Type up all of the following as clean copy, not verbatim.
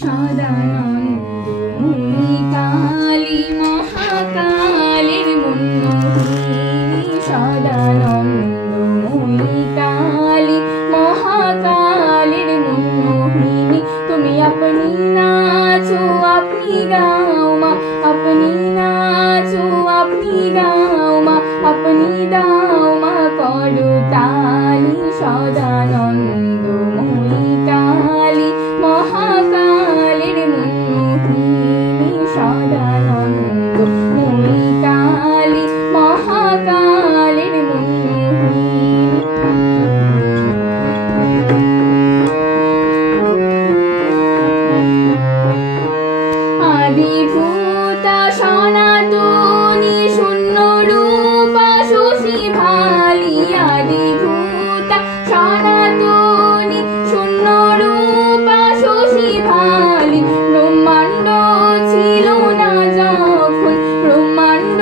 সদানন্দ মুনি কালী মহাকালীর মুন্মোহিনী। সদানন্দ মুনি কালী মহাকালীর মুন্মোহিনী। তুমি আপনি নাচো আপনি গাও মা, আপনি নাচো আপনি গাও মা, আপনি দাও মা করতালি। সদানন্দ মুনি কালী মহাকালীর মুন্মোহিনী। সদানন্দ মুনি কালী মহাকালীর মুন্মোহিনী। আদিভূতা সনাতনী শূন্য রূপা শশী ভালি। আদিভূতা সনাতনী শূন্য রূপা শশী ভালি। ব্রহ্মাণ্ড ছিল না যখন, ব্রহ্মাণ্ড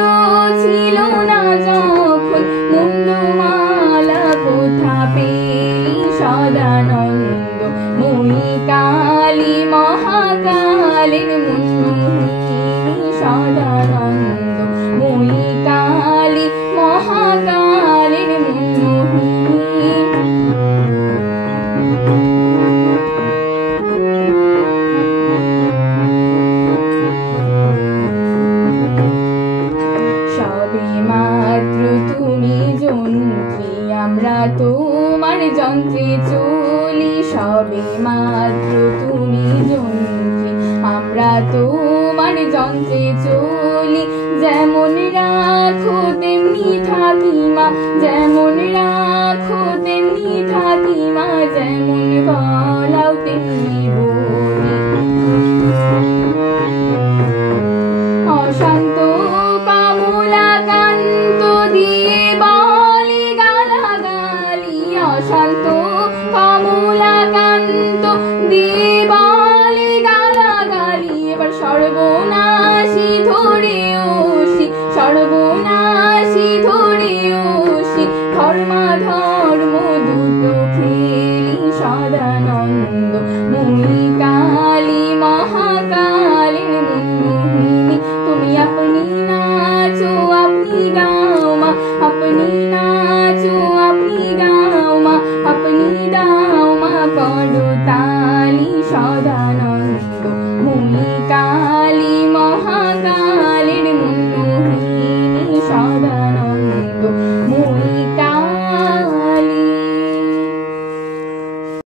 ছিল না যখন, মুন্ডমালা কোথা পেলি। সদানন্দ মুনি কালী মহাকালীর মুন্মোহিনী। সদানন্দ মুনি কালী মহাকালীর মুন্মোহিনী। সবে মাত্র তুমি যন্ত্রী, আমরা তোমার যন্ত্রে চলি। সবে মাত্র তুমি যন্ত্রী, আমরা তোমার যন্ত্রে চলি। যেমন রাখো তেমনি থাকি মা, যেমন রাখো তেমনি থাকি মা, যেমন বলাও তেমনি বলি। অশান্ত কমলাকান্ত দিয়ে বলি গালাগালি। অশান্ত কমলাকান্ত দিয়ে বলি গালাগালি। এবার সর্বনাশী ধরে ওসি, সর্বনাশী ধরে ওসি, ধর্মাধর্ম দুটো খেলি। সদানন্দ মুনি কালী মহাকালীর মুন্মোহিনী। তুমি আপনি নাচো আপনি গাও মা, আপনি নাচো আপনি গাও মা, আপনি দাও মা করতালি। সদা